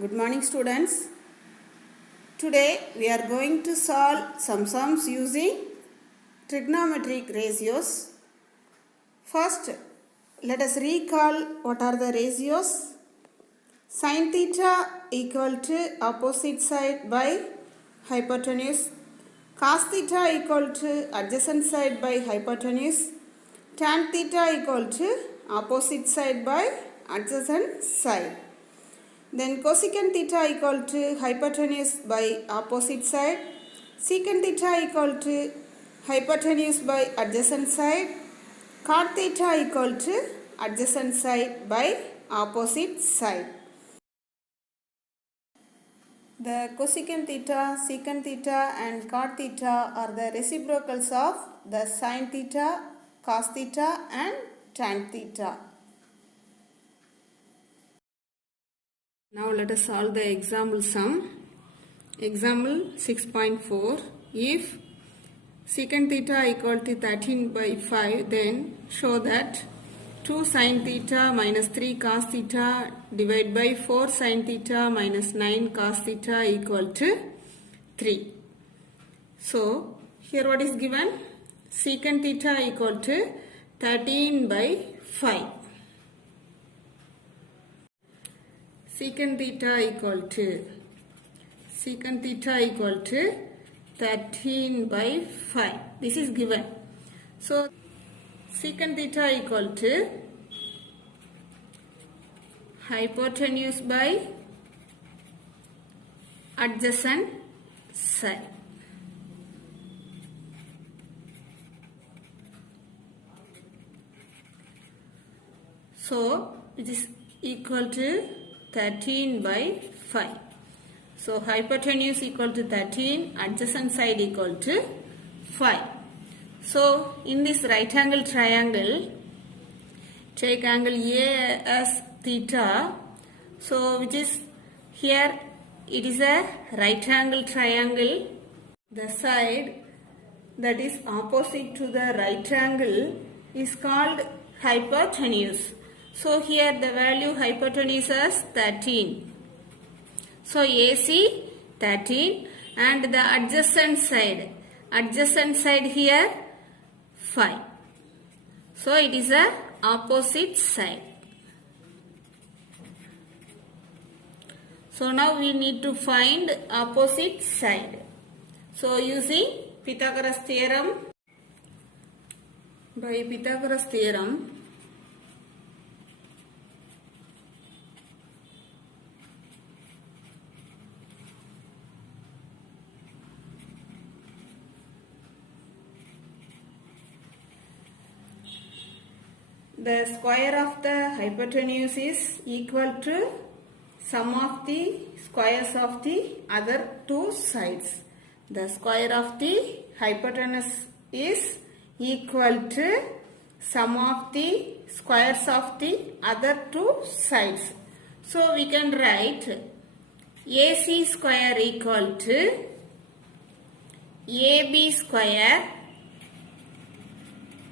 Good morning, students. Today we are going to solve some sums using trigonometric ratios. First, let us recall what are the ratios. Sin theta equal to opposite side by hypotenuse. Cos theta equal to adjacent side by hypotenuse. Tan theta equal to opposite side by adjacent side. Then cosecant theta equal to hypotenuse by opposite side. Secant theta equal to hypotenuse by adjacent side. Cot theta equal to adjacent side by opposite side. The cosecant theta, secant theta and cot theta are the reciprocals of the sin theta, cos theta and tan theta. Now let us solve the example sum. Example 6.4. If secant theta equal to 13 by 5, then show that 2 sin theta minus 3 cos theta divided by 4 sin theta minus 9 cos theta equal to 3. So here what is given? Secant theta equal to 13 by 5. Secant theta equal to 13 by 5. This is given. So secant theta equal to hypotenuse by adjacent side. So it is equal to 13 by 5. So hypotenuse equal to 13, adjacent side equal to 5. So in this right angle triangle, take angle A as theta. So which is here, it is a right angle triangle. The side that is opposite to the right angle is called hypotenuse. So here the value hypotenuse is 13. So AC 13 and the adjacent side here 5. So it is a opposite side. So now we need to find opposite side. So using Pythagoras theorem, by Pythagoras theorem, the square of the hypotenuse is equal to sum of the squares of the other two sides. The square of the hypotenuse is equal to sum of the squares of the other two sides. So we can write AC square equal to AB square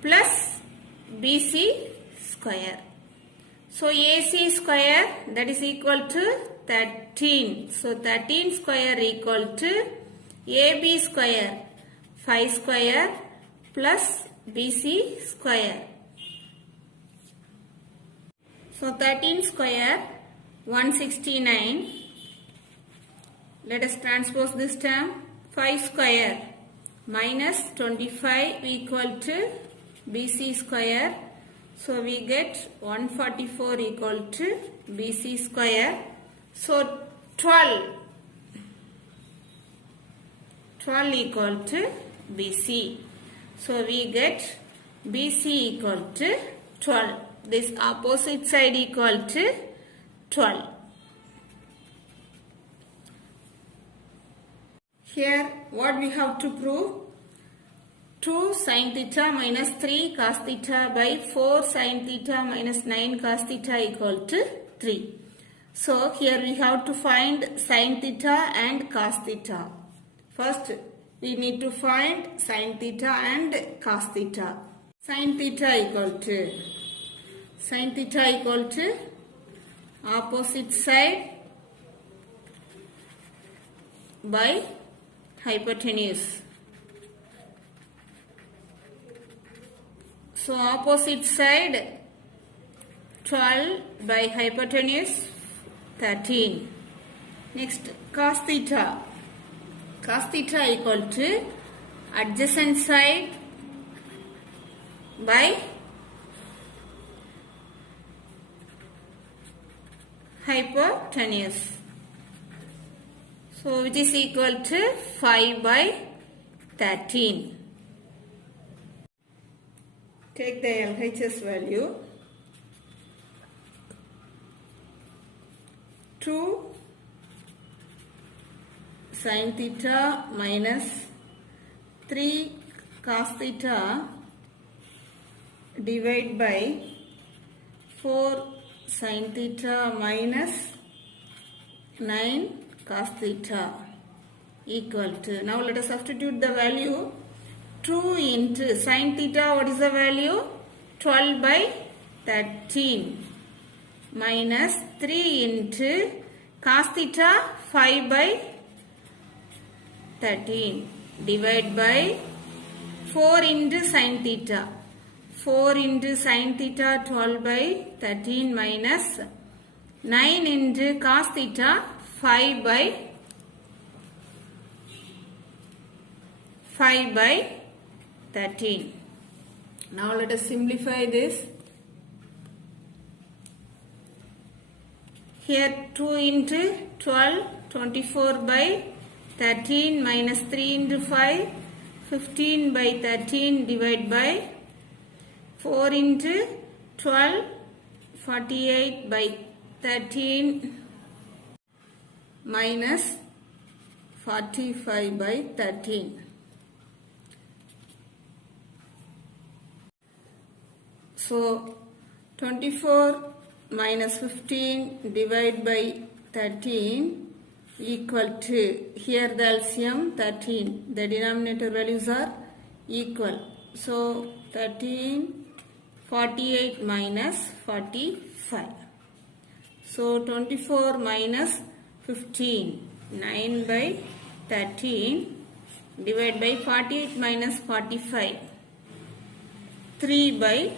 plus BC square. So AC square, that is equal to 13. So 13 square equal to AB square 5 square plus BC square. So 13 square 169. Let us transpose this term. 5 square minus 25 equal to BC square. So we get 144 equal to BC square. So 12 equal to BC. So we get BC equal to 12. This opposite side equal to 12. Here what we have to prove? 2 sin theta minus 3 cos theta by 4 sin theta minus 9 cos theta equal to 3. So here we have to find sin theta and cos theta. First we need to find sin theta and cos theta. Sin theta equal to opposite side by hypotenuse. So opposite side 12 by hypotenuse 13. Next cos theta. Cos theta equal to adjacent side by hypotenuse. So which is equal to 5 by 13. Take the LHS value. 2 sin theta minus 3 cos theta divided by 4 sin theta minus 9 cos theta equal to, now let us substitute the value. 2 into sin theta, what is the value? 12 by 13 minus 3 into cos theta 5 by 13 divided by 4 into sin theta. 4 into sin theta 12 by 13 minus 9 into cos theta 5 by 13. Now let us simplify this. Here 2 into 12, 24 by 13 minus 3 into 5, 15 by 13 divided by 4 into 12, 48 by 13 minus 45 by 13. So 24 minus 15 divided by 13 equal to, here the LCM 13, the denominator values are equal. So 13, 48 minus 45. So 24 minus 15, 9 by 13 divided by 48 minus 45, 3 by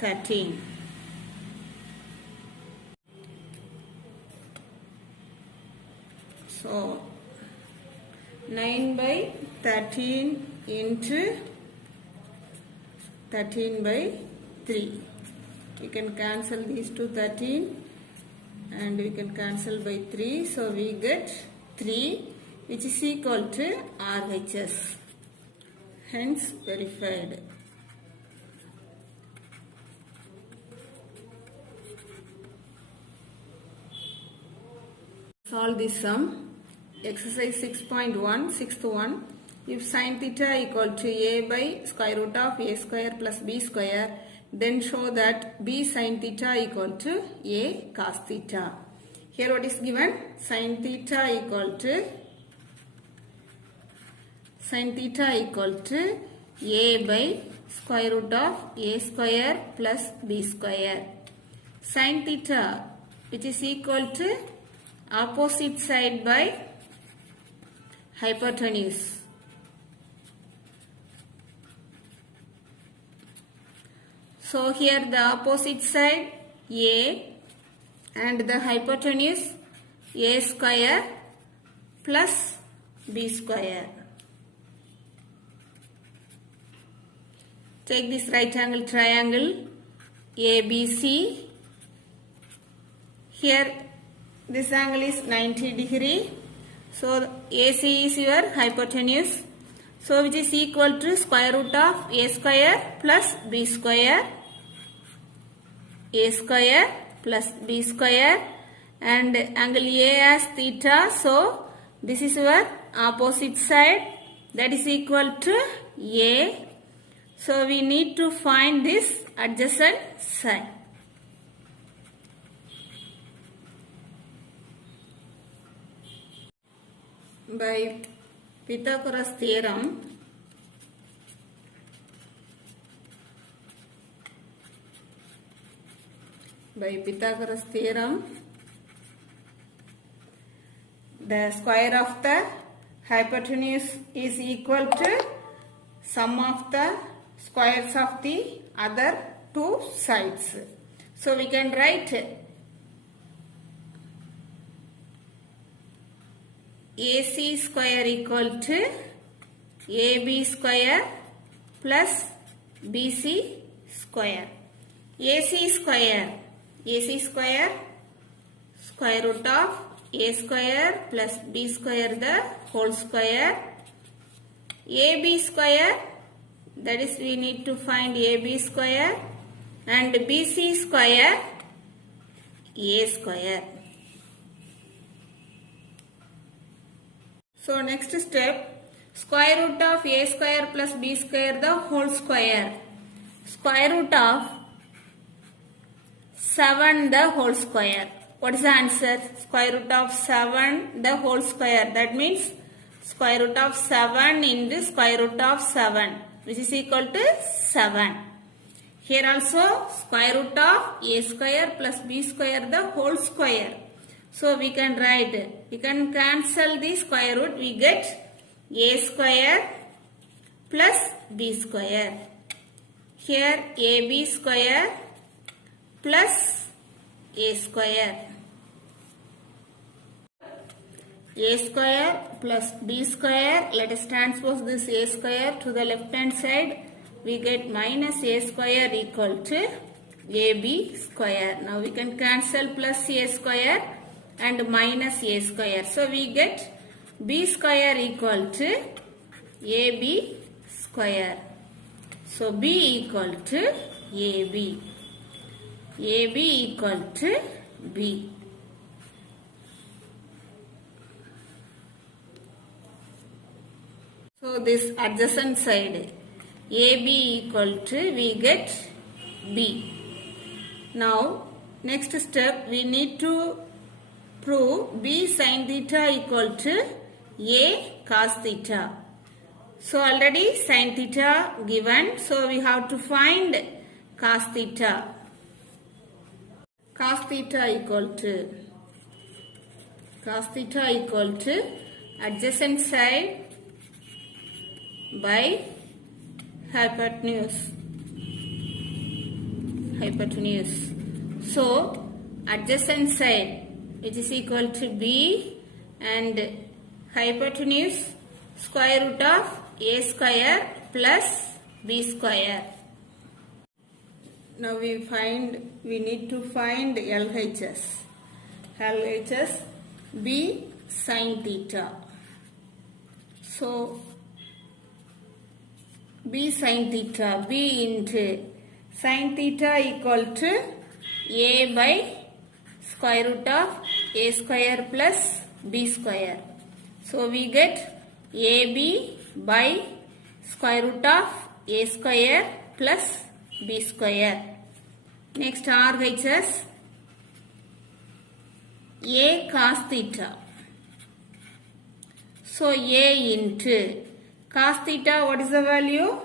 13. So 9 by 13 into 13 by 3. We can cancel these two 13 and we can cancel by 3. So we get 3, which is equal to RHS. Hence verified. Solve this sum. Exercise 6.1, sixth one. If sin theta equal to a by square root of a square plus b square, then show that b sin theta equal to a cos theta. Here what is given? Sin theta equal to a by square root of a square plus b square. Sin theta, which is equal to opposite side by hypotenuse. So here the opposite side a and the hypotenuse a square plus b square. Take this right angle triangle ABC. Here this angle is 90 degree. So AC is your hypotenuse. So which is equal to square root of a square plus b square. A square plus b square, and angle A as theta. So this is your opposite side, that is equal to A. So we need to find this adjacent side. By Pythagoras theorem, the square of the hypotenuse is equal to sum of the squares of the other two sides. So we can write AC square equal to AB square plus BC square. AC square square root of A square plus B square the whole square. AB square, that is we need to find AB square, and BC square A square. So next step, square root of A square plus B square the whole square. Square root of 7 the whole square. What is the answer? Square root of 7 the whole square. That means square root of 7 into square root of 7, which is equal to 7. Here also square root of A square plus B square the whole square. So we can write, we can cancel the square root, we get A square plus B square. Here AB square plus A square. A square plus B square, let us transpose this A square to the left hand side. We get minus A square equal to AB square. Now we can cancel plus A square and minus A square. So we get B square equal to AB square. So B equal to AB. AB equal to B. So this adjacent side AB equal to, we get B. Now next step, we need to prove B sin theta equal to A cos theta. So already sin theta given, so we have to find cos theta. Cos theta equal to adjacent side by hypotenuse. So adjacent side, which is equal to B, and hypotenuse square root of A square plus B square. Now we need to find LHS. LHS B sin theta. So B sin theta, B into sin theta equal to A by square root of A square plus B square. So we get AB by square root of A square plus B square. Next RHS A cos theta. So A into cos theta, what is the value?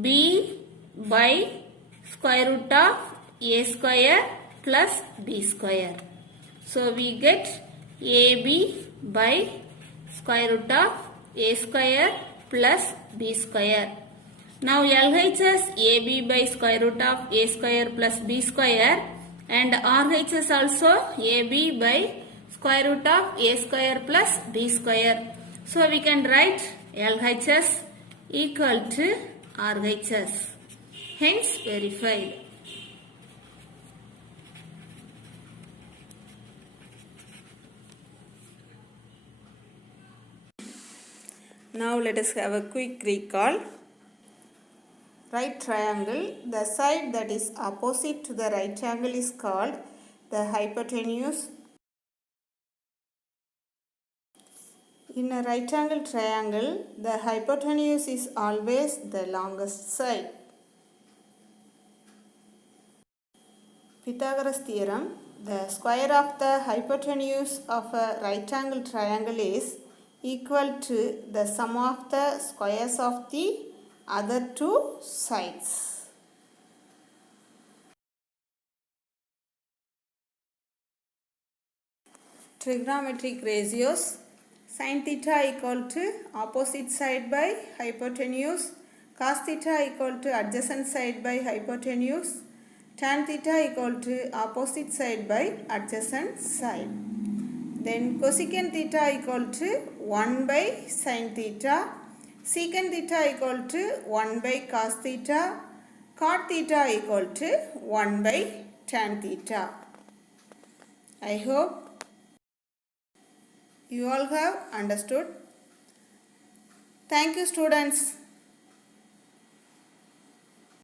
B by square root of A square plus B square. So we get AB by square root of A square plus B square. Now LHS AB by square root of A square plus B square, and RHS also AB by square root of A square plus B square. So we can write LHS equal to RHS. Hence verified. Now let us have a quick recall. Right triangle, the side that is opposite to the right angle is called the hypotenuse. In a right angle triangle, the hypotenuse is always the longest side. Pythagoras theorem, the square of the hypotenuse of a right angle triangle is equal to the sum of the squares of the other two sides. Trigonometric ratios. Sin theta equal to opposite side by hypotenuse. Cos theta equal to adjacent side by hypotenuse. Tan theta equal to opposite side by adjacent side. Then cosecant theta equal to 1 by sin theta. Secant theta equal to 1 by cos theta. Cot theta equal to 1 by tan theta. I hope you all have understood. Thank you, students.